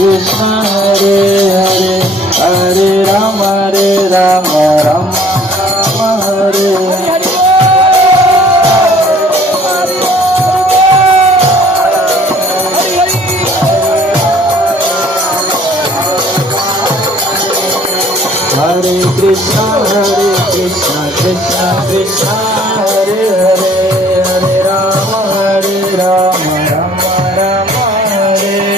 Krishna Hare Hare Hare Rama Rama Rama Hare Hare Krishna Krishna Krishna Hare Hare Hare Rama Rama Rama Hare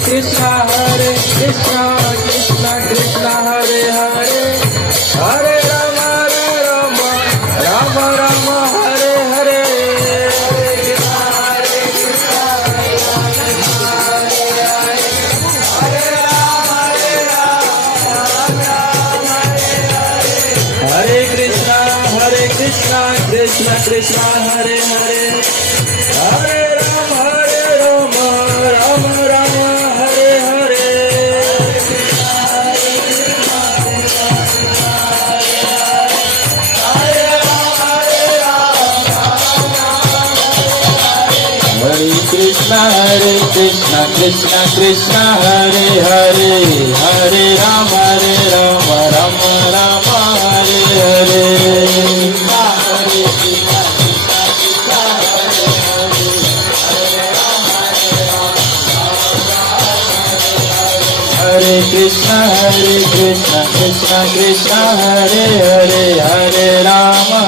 Krishna Krishna Krishna Hare Hare Hare Rama Rama Rama Hare Hare Hare Krishna Krishna Krishna Hare Hare Hare Rama Rama Rama Hare Hare Krishna Krishna Krishna Hare Hare Hare Rama Rama Rama Hare Hare Hare Krishna Krishna Krishna Hare Hare Hare Rama